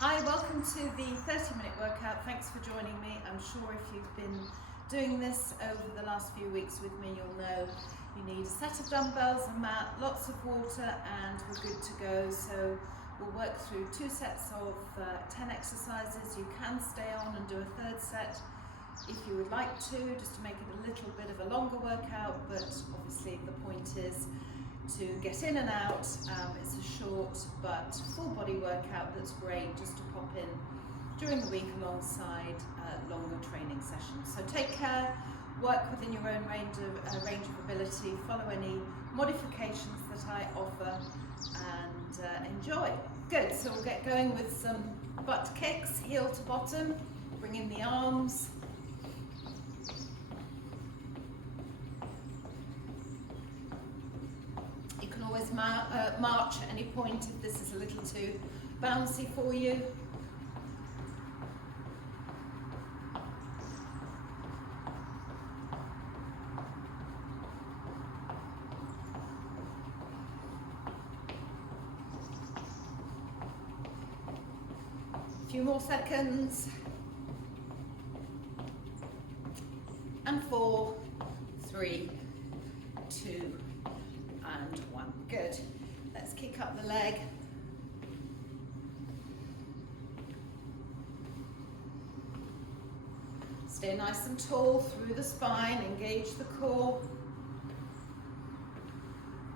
Hi, welcome to the 30-minute workout. Thanks for joining me. I'm sure if you've been doing this over the last few weeks with me, you'll know you need a set of dumbbells, a mat, lots of water, and we're good to go. So we'll work through 2 sets of 10 exercises. You can stay on and do a third set if you would like to, just to make it a little bit of a longer workout, but obviously the point is to get in and out. It's a short but full body workout that's great just to pop in during the week alongside longer training sessions. So take care, work within your own range of ability, follow any modifications that I offer, and enjoy. Good, so we'll get going with some butt kicks, heel to bottom, bring in the arms. Always march at any point if this is a little too bouncy for you. A few more seconds. And 4, 3, 2, and 1. Good. Let's kick up the leg. Stay nice and tall through the spine, engage the core.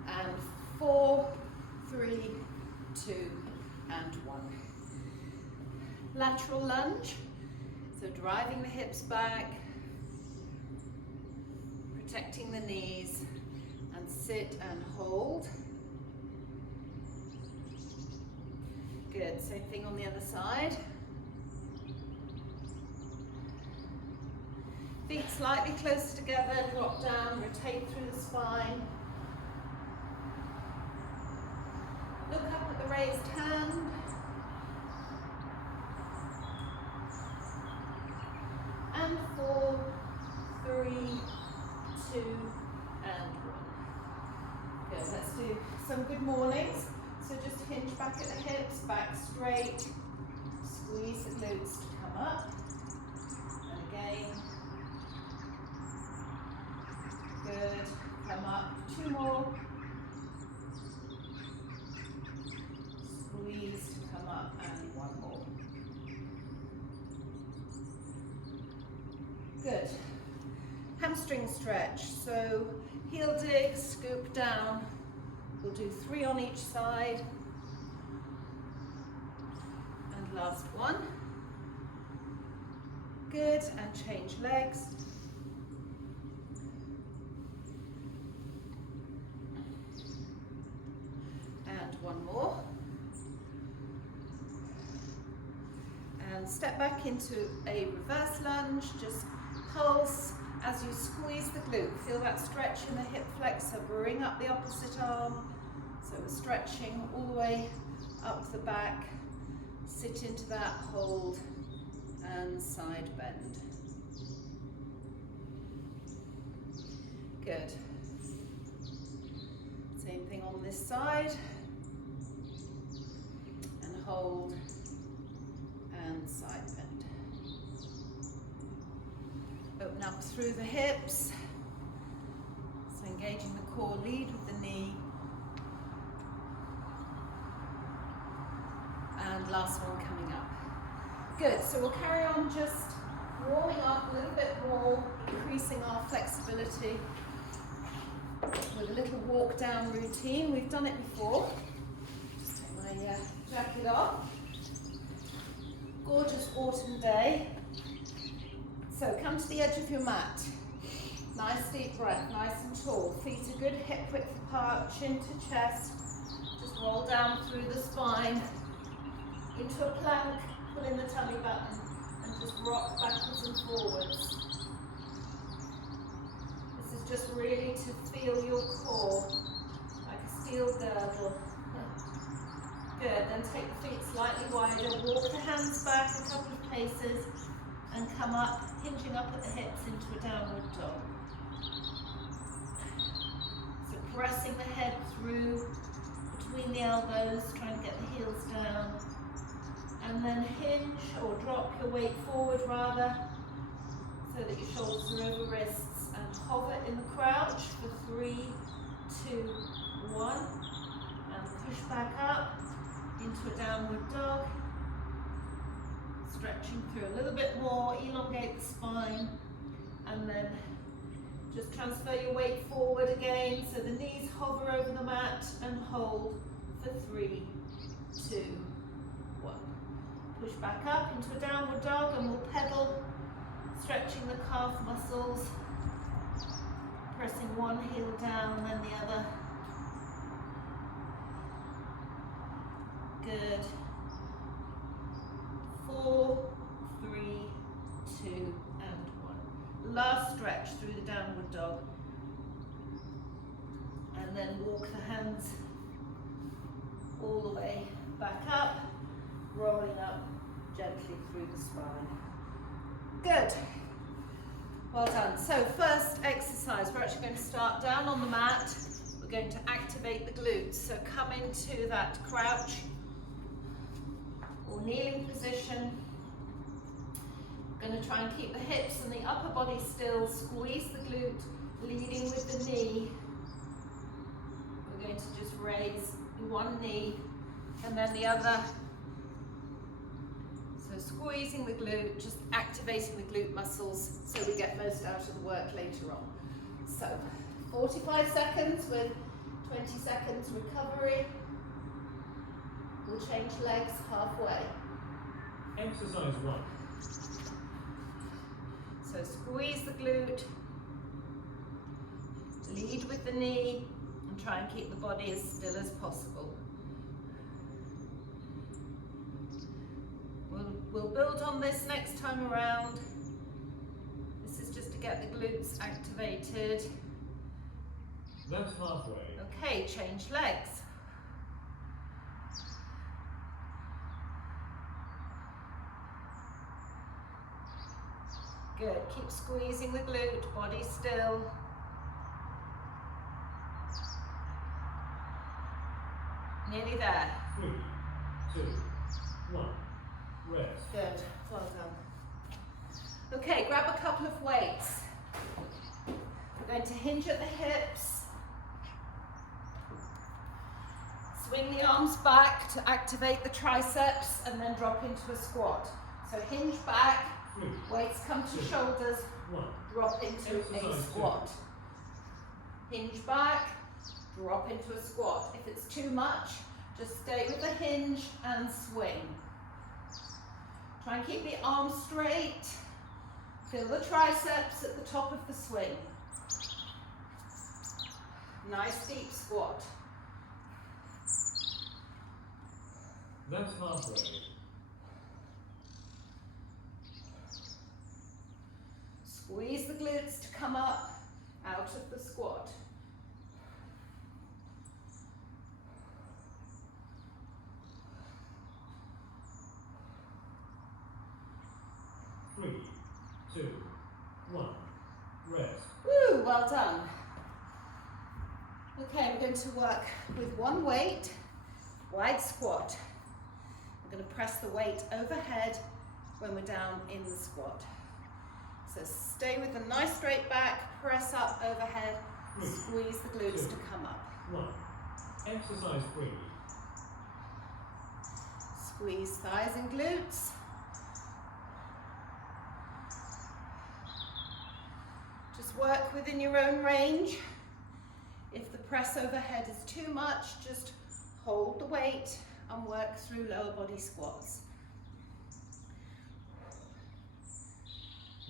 And 4, 3, 2, and 1. Lateral lunge. So driving the hips back, protecting the knees. And sit and hold. Good, same thing on the other side. Feet slightly closer together, drop down, rotate through the spine. Look up at the raised hand. And 4, 3, 2, and 1. Good, let's do some good mornings. So just hinge back at the hips, back straight, squeeze the glutes to come up, and again, good, come up, 2 more, squeeze to come up, and 1 more. Good. Hamstring stretch, so heel dig, scoop down. We'll do 3 on each side. And last one. Good, and change legs. And 1 more. And step back into a reverse lunge, just pulse. As you squeeze the glute, feel that stretch in the hip flexor, bring up the opposite arm. So we're stretching all the way up the back, sit into that hold, and side bend. Good. Same thing on this side. And hold, and side bend. Open up through the hips, so engaging the core, lead with the knee, and last one coming up. Good, so we'll carry on just warming up a little bit more, increasing our flexibility with a little walk down routine. We've done it before. Just take my jacket off. Gorgeous autumn day. So come to the edge of your mat. Nice deep breath, nice and tall. Feet are good hip width apart, chin to chest. Just roll down through the spine into a plank, pull in the tummy button, and just rock backwards and forwards. This is just really to feel your core, like a steel girdle. Good, then take the feet slightly wider, walk the hands back a couple of paces, and come up, hinging up at the hips into a downward dog. So pressing the head through between the elbows, trying to get the heels down, And then hinge or drop your weight forward rather, so that your shoulders are over wrists, and hover in the crouch for 3, 2, 1. And push back up into a downward dog. Stretching through a little bit more, elongate the spine, and then just transfer your weight forward again, so the knees hover over the mat, and hold for 3, 2, 1. Push back up into a downward dog, and we'll pedal, stretching the calf muscles, pressing one heel down, then the other. Good. 4, 3, 2, and 1. Last stretch through the downward dog. And then walk the hands all the way back up, rolling up gently through the spine. Good. Well done. So first exercise, we're actually going to start down on the mat. We're going to activate the glutes. So come into that crouch or kneeling position. We're going to try and keep the hips and the upper body still. Squeeze the glute, leading with the knee. We're going to just raise one knee and then the other. So squeezing the glute, just activating the glute muscles so we get most out of the work later on. So 45 seconds with 20 seconds recovery. We'll change legs halfway. Exercise 1. So squeeze the glute, lead with the knee, and try and keep the body as still as possible. We'll build on this next time around. This is just to get the glutes activated. That's halfway. Okay, change legs. Good, keep squeezing the glute, body still. Nearly there. 3, 2, 1. Rest. Good, well done. Okay, grab a couple of weights. We're going to hinge at the hips. Swing the arms back to activate the triceps and then drop into a squat. So hinge back, weights come to shoulders, drop into a squat. Hinge back, drop into a squat. If it's too much, just stay with the hinge and swing. Try and keep the arms straight. Feel the triceps at the top of the swing. Nice deep squat. That's halfway. Squeeze the glutes to come up out of the squat. Three, 2, 1. Rest. Woo, well done. Okay, we're going to work with one weight, wide squat. We're going to press the weight overhead when we're down in the squat. So stay with a nice straight back, press up overhead, squeeze the glutes to come up. 1. Exercise 3. Squeeze thighs and glutes. Just work within your own range. If the press overhead is too much, just hold the weight and work through lower body squats.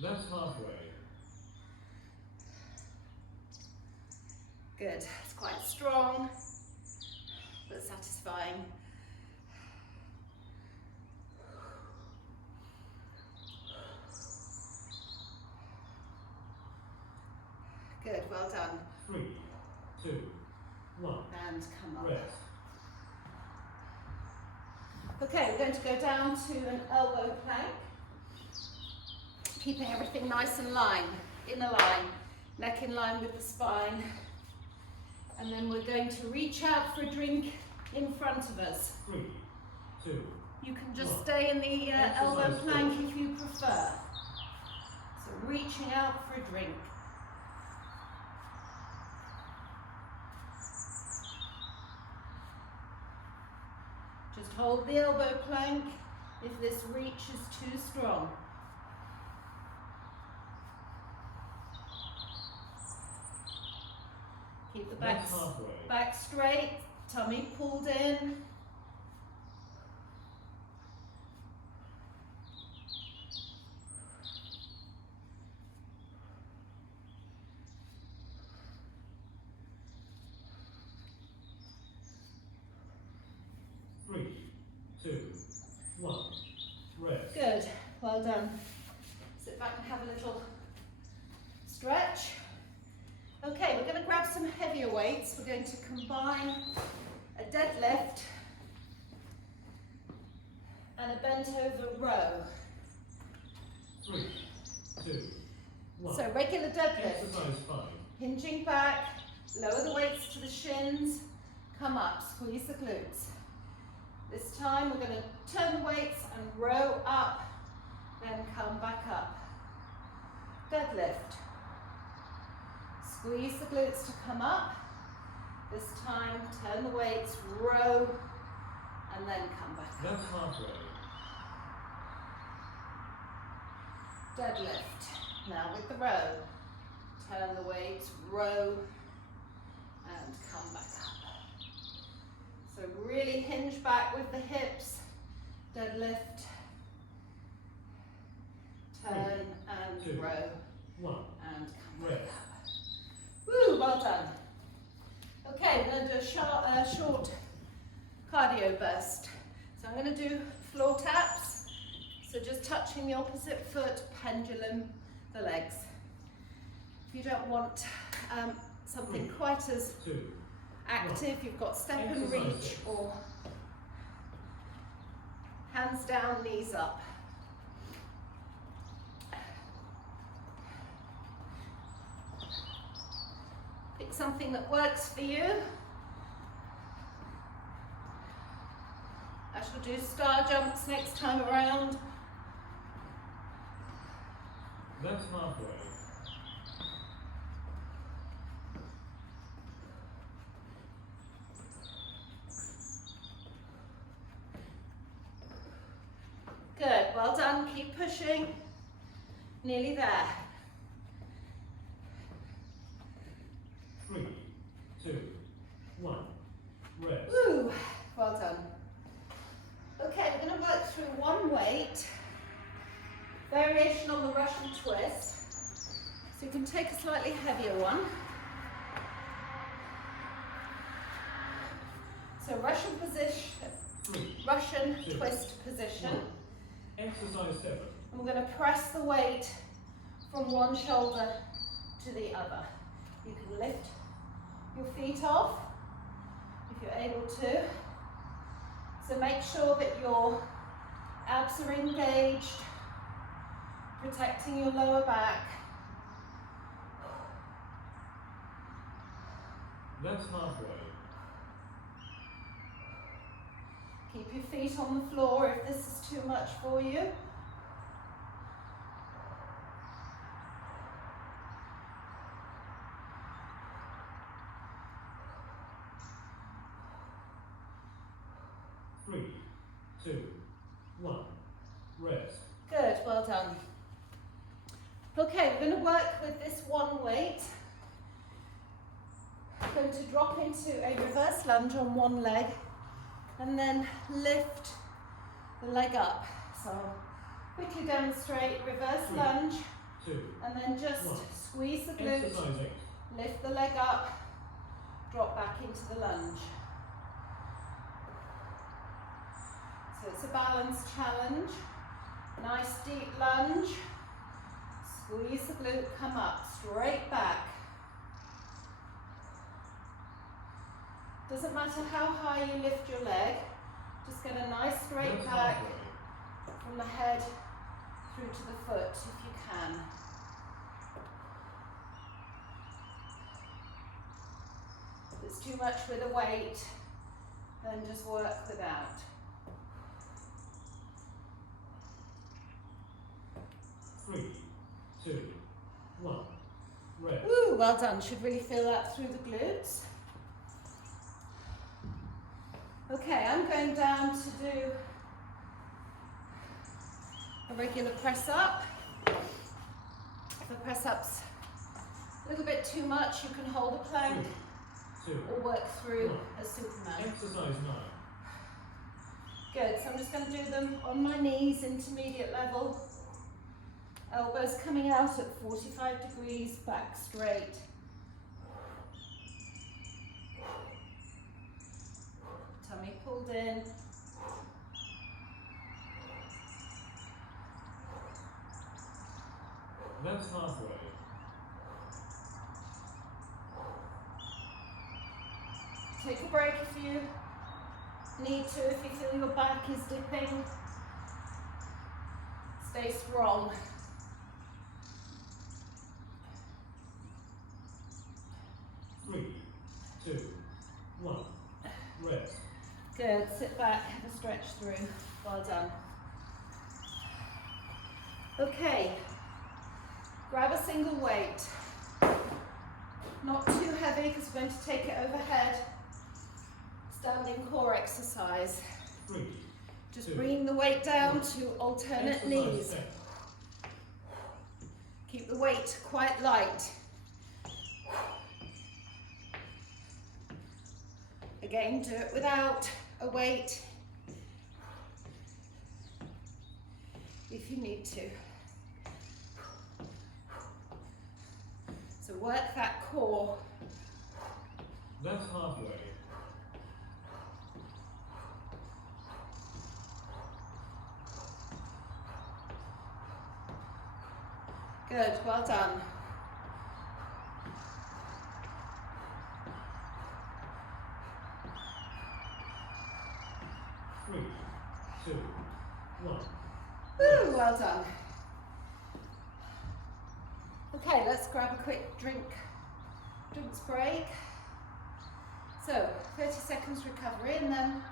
That's halfway. Good, it's quite strong, but satisfying. Good, well done. 3, 2, 1. And come up. Rest. Okay, we're going to go down to an elbow plank. Keeping everything nice and in a line, neck in line with the spine. And then we're going to reach out for a drink in front of us. 3, 2, You can just stay in the elbow plank if you prefer. So reaching out for a drink. Just hold the elbow plank if this reach is too strong. Keep the back straight, tummy pulled in. Good, well done. Sit back and have a little stretch. Okay, we're going to grab some heavier weights. We're going to combine a deadlift and a bent over row. 3, 2, 1. So regular deadlift. Exercise 5. Hinging back, lower the weights to the shins, come up, squeeze the glutes. This time we're going to turn the weights and row up, then come back up. Deadlift. Squeeze the glutes to come up. This time turn the weights, row, and then come back up. That's halfway. Deadlift. Now with the row. Turn the weights, row, and come back up. So really hinge back with the hips, deadlift, turn and row, and come back up. Woo, well done. Okay, we're going to do a short cardio burst. So I'm going to do floor taps. So just touching the opposite foot, pendulum the legs. If you don't want something quite as active, you've got step and reach or hands down, knees up. Pick something that works for you. I shall do star jumps next time around. That's halfway. Good, well done, keep pushing. Nearly there. 3, 2, 1. Rest. Woo, well done. Okay, we're going to work through one weight. Variation on the Russian twist. So you can take a slightly heavier one. So Russian position, Russian twist position. Exercise 7. And we're going to press the weight from one shoulder to the other. You can lift your feet off if you're able to. So make sure that your abs are engaged, protecting your lower back. That's halfway. Keep your feet on the floor if this is too much for you. Three, 2, 1. Rest. Good, well done. Okay, we're going to work with this one weight. We're going to drop into a reverse lunge on one leg and then lift the leg up. So quickly demonstrate reverse lunge, 2, and then just 1. Squeeze the glute, Exercise 8. lift the leg up, drop back into the lunge. So it's a balance challenge. Nice deep lunge. Squeeze the glute, come up, straight back. Doesn't matter how high you lift your leg, just get a nice straight back from the head through to the foot if you can. If it's too much with a weight, then just work without. 3, 2, 1. Rest. Woo, well done. Should really feel that through the glutes. Okay, I'm going down to do a regular press up. If the press up's a little bit too much, you can hold a plank 3, 2, or work through 1. a Superman. Exercise 9. Good, so I'm just going to do them on my knees, intermediate level. Elbows coming out at 45 degrees, back straight. Tummy pulled in. That's halfway. Take a break if you need to, if you feel your back is dipping. Stay strong. Three, 2, 1. Rest. Good, sit back, have a stretch through. Well done. Okay, grab a single weight. Not too heavy because we're going to take it overhead. Standing core exercise. 3, Just 2, bringing the weight down to alternate exercise knees. 10. Keep the weight quite light. Again, do it without a weight if you need to. So work that core. That's halfway. Good, well done. Three, 2, 1. Woo, well done. Okay, let's grab a quick drinks break. So, 30 seconds recovery and then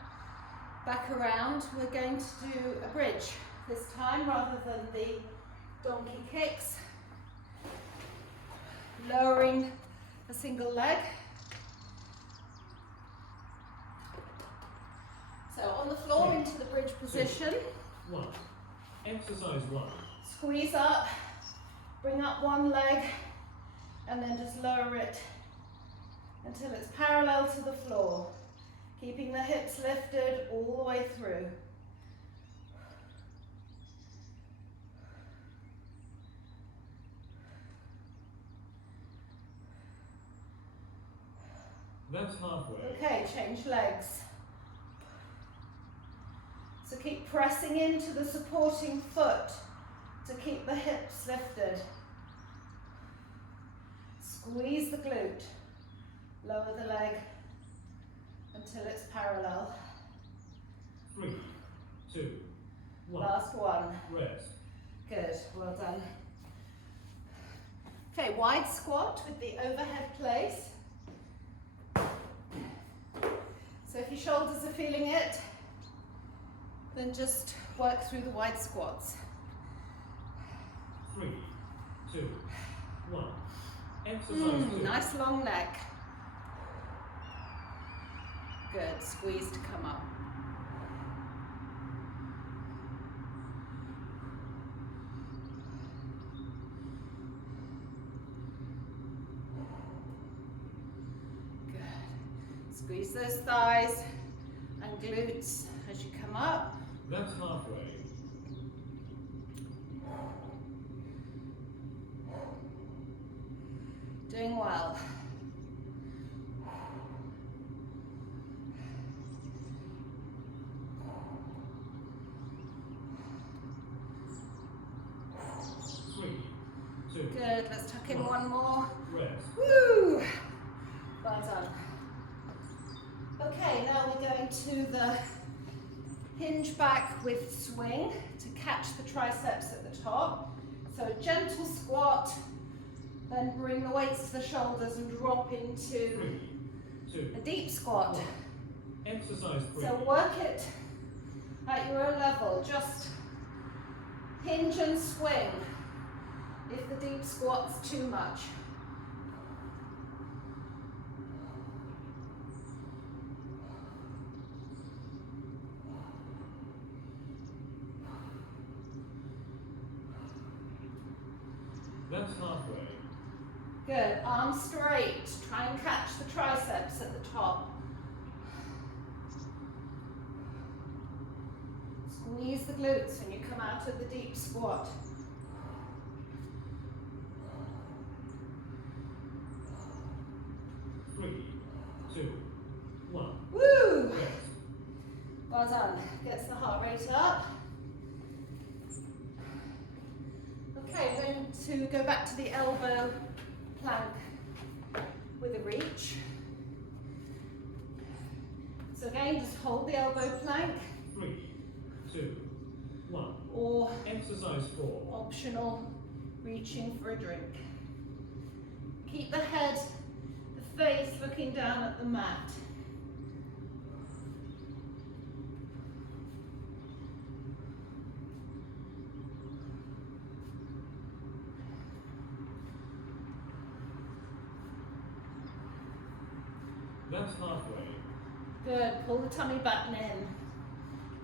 back around. We're going to do a bridge this time rather than the donkey kicks. Lowering a single leg. So on the floor into the bridge position. 2, 1. Exercise 1. Squeeze up, bring up one leg, and then just lower it until it's parallel to the floor. Keeping the hips lifted all the way through. That's halfway. Okay, change legs. So keep pressing into the supporting foot to keep the hips lifted. Squeeze the glute. Lower the leg until it's parallel. 3, 2, 1. Last one. Rest. Good, well done. Okay, wide squat with the overhead place. So if your shoulders are feeling it, then just work through the wide squats. 3, 2, 1. Exercise 2. Nice long neck. Good, squeeze to come up. Good. Squeeze those thighs and glutes as you come up. That's halfway. Doing well. Good, let's tuck in one more. Rest. Woo! Well done. Okay, now we're going to the hinge back with swing to catch the triceps at the top. So a gentle squat, then bring the weights to the shoulders and drop into 3, 2, a deep squat. 1. Exercise 3. So work it at your own level, just hinge and swing. if the deep squat's too much. That's halfway. Good, arms straight. Try and catch the triceps at the top. Squeeze the glutes when you come out of the deep squat. Three, two, one. Woo! Rest. Well done. Gets the heart rate up. Okay, we're going to go back to the elbow plank with a reach. So again, just hold the elbow plank. 3, 2, 1. Or Exercise 4. optional, reaching for a drink. Keep the head, the face looking down at the mat. That's halfway. Good, pull the tummy button in.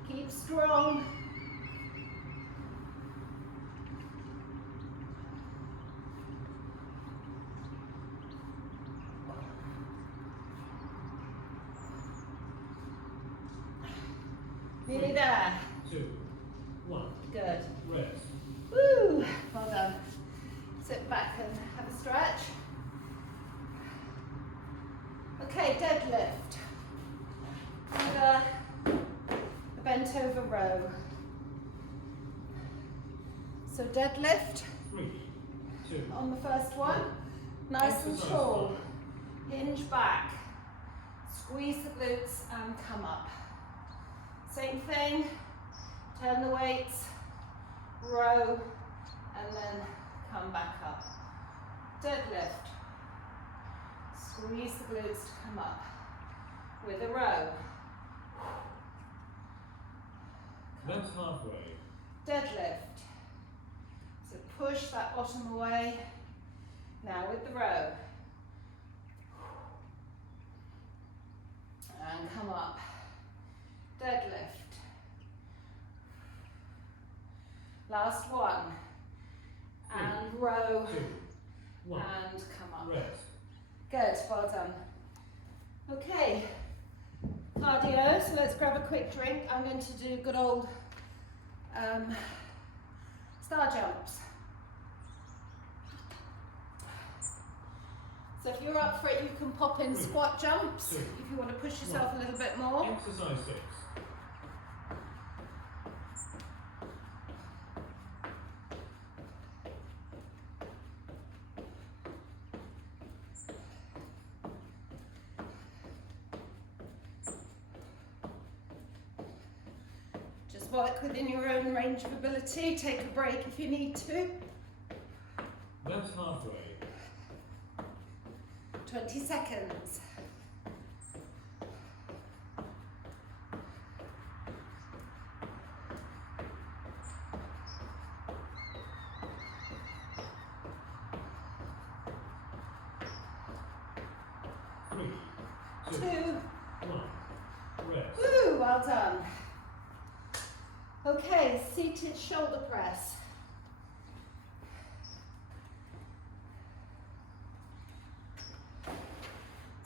Keep strong. Nearly there. 2, 1. Good. Rest. Woo! Well done. Sit back and have a stretch. Okay, deadlift. And a bent over row. So deadlift 3, 2. on the first one. Nice and Exercise tall. 5. Hinge back. Squeeze the glutes and come up. Same thing. Turn the weights. Row. And then come back up. Deadlift. Squeeze the glutes to come up. With a row. That's halfway. Deadlift. So push that bottom away. Now with the row. And come up. Deadlift. Last one. And row. 2, 1. And come up. Rest. Good, well done. Okay, cardio, so let's grab a quick drink. I'm going to do good old star jumps. So if you're up for it, you can pop in squat jumps if you want to push yourself a little bit more. Exercise 6. Just work within your own range of ability. Take a break if you need to. That's halfway. 20 seconds. Three, 2, 2. 1. Rest. Woo, well done. Okay, seated shoulder press.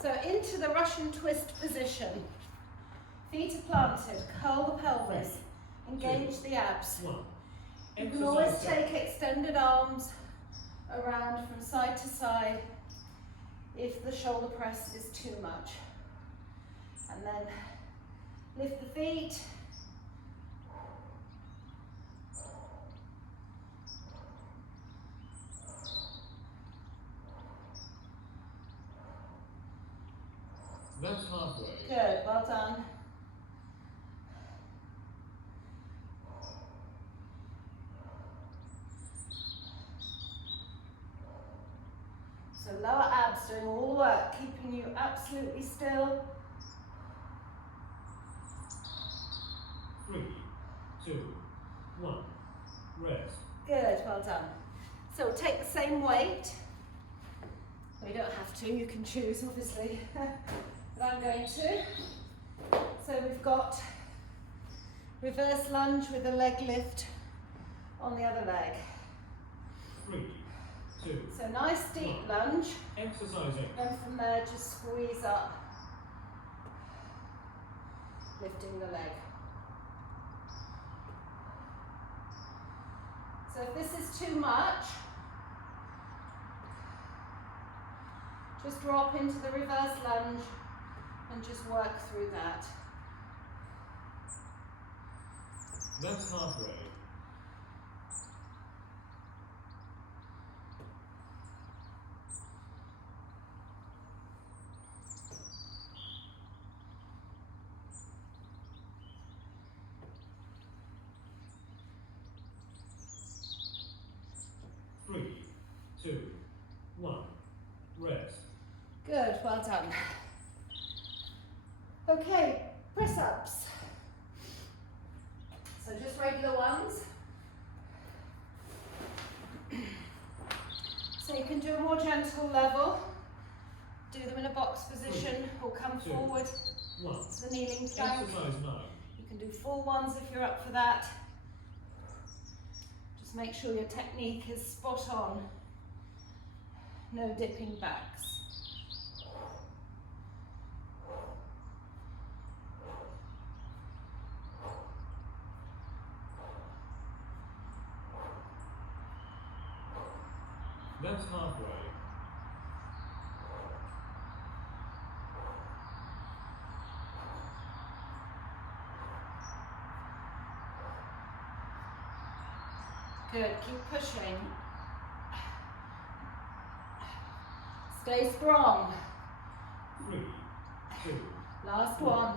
So into the Russian twist position. Feet are planted, curl the pelvis, engage the abs. 1. You can always Exercise take extended arms around from side to side if the shoulder press is too much. And then lift the feet. That's halfway. Good, well done. So lower abs doing all the work, keeping you absolutely still. 3, 2, 1. Rest. Good, well done. So we'll take the same weight. Well, you don't have to, you can choose obviously, but I'm going to. So we've got reverse lunge with a leg lift on the other leg. 3, 2. So nice deep lunge, Exercising. then from there just squeeze up, lifting the leg. So if this is too much, just drop into the reverse lunge and just work through that. That's halfway. 3, 2, 1. Rest. Good, well done. Okay, press ups. So just regular ones. So you can do a more gentle level. Do them in a box position or come 2, forward 1. to the kneeling plank. Exercise 9. You can do full ones if you're up for that. Just make sure your technique is spot on. No dipping backs. That's halfway. Good, keep pushing. Stay strong. 3, 2. Last one.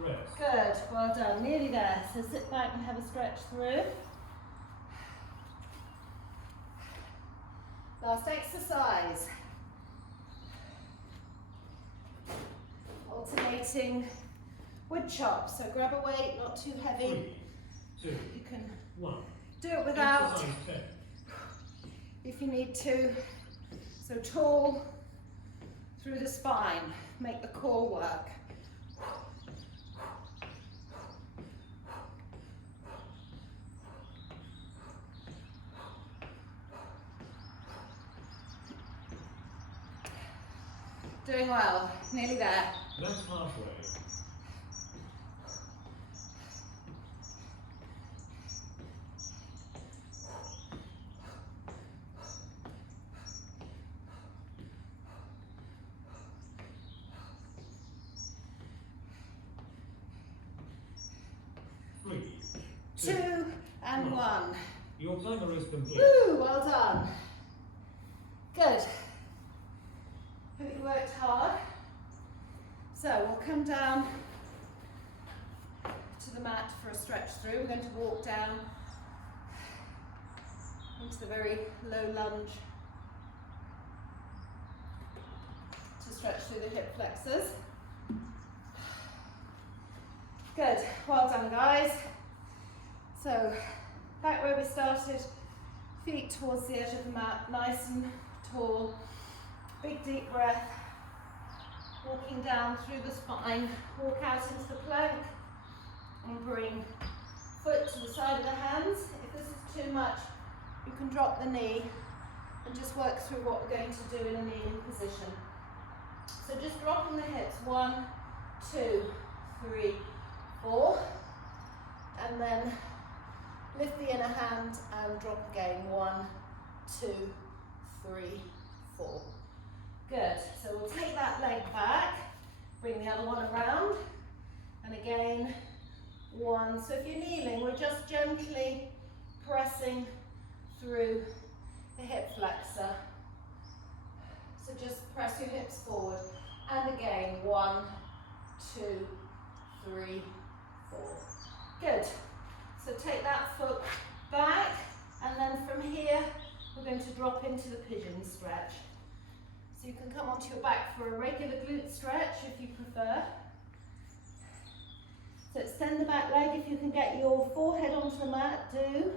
Rest. Good, well done, nearly there. So sit back and have a stretch through. Last exercise. Alternating wood chops. So grab a weight, not too heavy. 3, 2, You can 1. do it without Exercise 10. if you need to. So tall through the spine. Make the core work. Doing well, nearly there. That's halfway. 3, 2 and 1. Your timer is complete. Woo, well done. Good. Hope you worked hard. So we'll come down to the mat for a stretch through. We're going to walk down into the very low lunge to stretch through the hip flexors. Good, well done guys. So back where we started, feet towards the edge of the mat, nice and tall. Big deep breath, walking down through the spine, walk out into the plank and bring foot to the side of the hands. If this is too much, you can drop the knee and just work through what we're going to do in a kneeling position. So just dropping the hips, 1, 2, 3, 4, and then lift the inner hand and drop again, 1, 2, 3, 4. Good, so we'll take that leg back, bring the other one around, and again, 1. So if you're kneeling, we're just gently pressing through the hip flexor. So just press your hips forward, and again, 1, 2, 3, 4. Good, so take that foot back, and then from here, we're going to drop into the pigeon stretch. So you can come onto your back for a regular glute stretch if you prefer. So extend the back leg. If you can get your forehead onto the mat, do.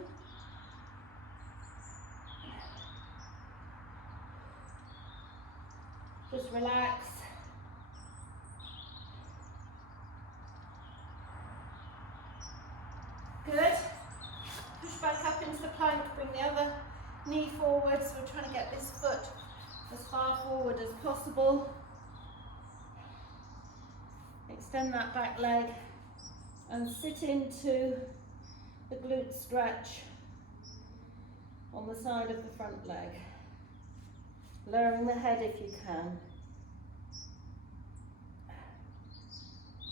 relax. Good. Push back up into the plank, bring the other knee forward. So we're trying to get this foot as far forward as possible. Extend that back leg and sit into the glute stretch on the side of the front leg. Lowering the head if you can.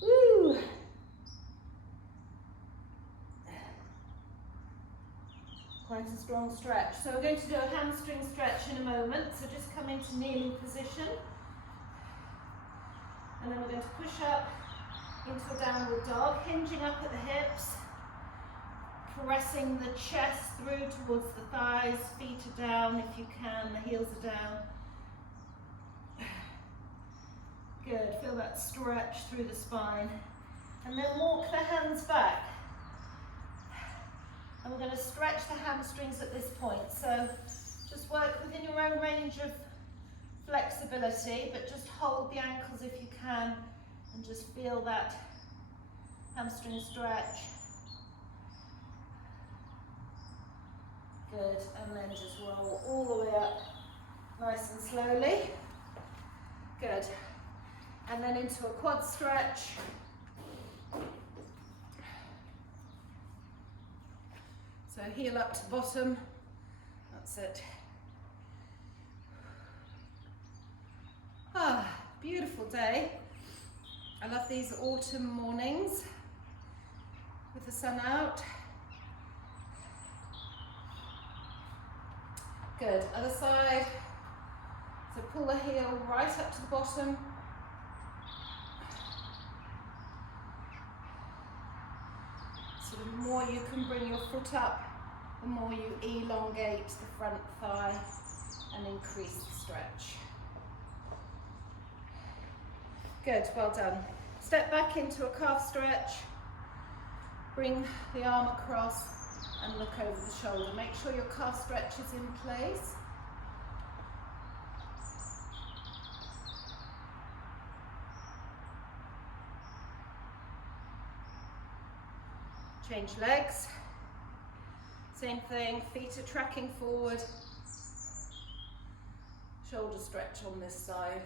Woo! Quite a strong stretch. So we're going to do a hamstring stretch in a moment. So just come into kneeling position. And then we're going to push up into a downward dog, hinging up at the hips, pressing the chest through towards the thighs, feet are down if you can, the heels are down. Good, feel that stretch through the spine. And then walk the hands back. And we're going to stretch the hamstrings at this point. So just work within your own range of flexibility, but just hold the ankles if you can and just feel that hamstring stretch. Good, and then just roll all the way up nice and slowly. Good, and then into a quad stretch. So heel up to bottom, that's it. Ah, beautiful day. I love these autumn mornings with the sun out. Good, other side. So pull the heel right up to the bottom. So the more you can bring your foot up, the more you elongate the front thigh and increase the stretch. Good, well done. Step back into a calf stretch. Bring the arm across and look over the shoulder. Make sure your calf stretch is in place. Change legs. Same thing, feet are tracking forward. Shoulder stretch on this side.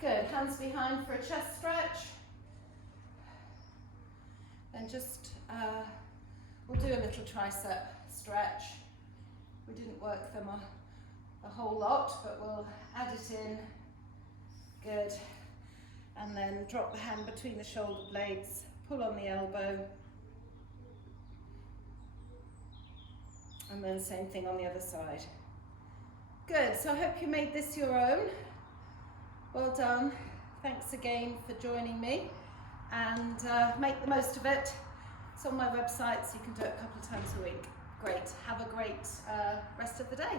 Good, hands behind for a chest stretch. Then just, we'll do a little tricep stretch. We didn't work them a whole lot, but we'll add it in. Good. And then drop the hand between the shoulder blades, pull on the elbow. And then same thing on the other side. Good, so I hope you made this your own. Well done. Thanks again for joining me, and make the most of it. It's on my website, so you can do it a couple of times a week. Great. Have a great rest of the day.